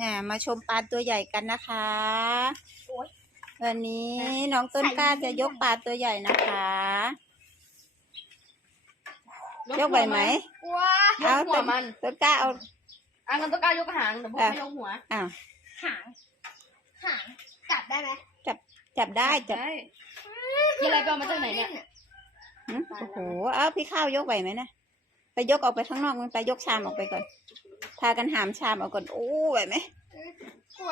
อ่ามาชมปลาตัวใหญ่กันนะคะโอ๊ยวันนี้น้องต้นกล้าจะยกปลาตัวใหญ่นะคะ ยกไหวไหมกลัวเอาหัวต้นมันต้นกล้าเอาอะงั้นต้องการยกหางเดี๋ยวผมไม่ยกหัวอ้าวหางหางจับได้ไหมจับได้จับได้กินอะไรไปเอามาจากไหนเนี่ยหึโอ้โหเอาพี่ข้าวยกไหวไหมนะไปยกออกไปข้างนอกมันไปยกชามออกไปก่อน พากันหามชามออกก่อนโอ้ไหวไหมกลัว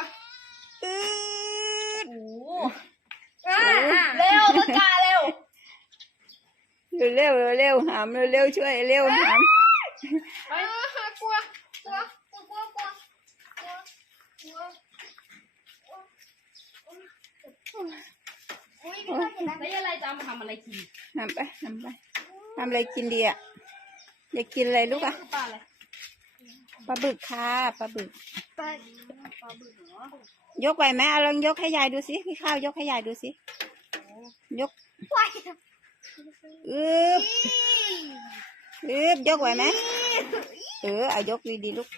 อืดโอ้โหอ่าเร็วต้นกล้าเร็วเร็วเร็วเร็วหามเร็วเร็วช่วยเร็วหามไปกลัวกลัวกลัวกลัวกลัวกลัวกลัวอุ้ยไม่เคยเห็นนะแล้วยังไงจะเอามาทำอะไรกินหามไปหามไปทำอะไรกินดีอะอยากกินอะไรลูกอะคือ ปลาอะไรปลาบึกค่ะปลาบึกปลาปลาบึกเหรอยกไหวไหมเอาลองยกให้ยายดูสิพี่ข้าวยกให้ยายดูสิยกปล่อยอึบอึบยกไหวไหมเออเอายกดีๆลูก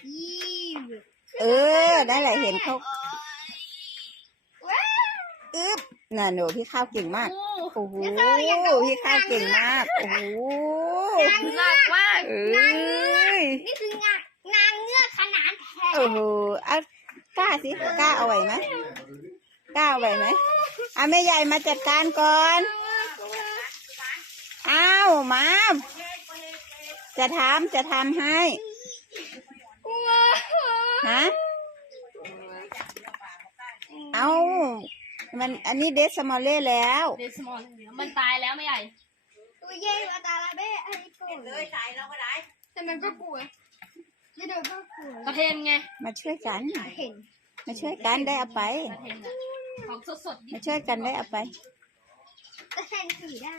เออได้แหละเห็นเขาอึบน่ะหนูพี่ข้าวเก่งมากโอ้โอ้โหพี่ข้าวเก่งมากโอ้โหหนักมากเอ้ยนี่คืองานางเงือกขนาดแท้ โอ้โหเอากล้าสิกล้าเอาไหวไหมกล้าเอาไหวไหมเอาแม่ใหญ่มาจัดการก่อนอ้าวมาจะทำจะทำให้ฮะเอามันอันนี้เดสมอลเล่แล้วเดสมอนมันตายแล้วไม่ใหญ่ตัวเย่มาตาลาเบ้ไอ้ตัวเลยตายแล้วก็ได้แต่มันก็กลัวไม่โดน ก็กลัวกระเทนไงมาช่วยกันเห็นมาช่วยกันได้เอาไป กระเทนอะของสดๆดิมาช่วยกันได้เอาไปก็แทนสีได้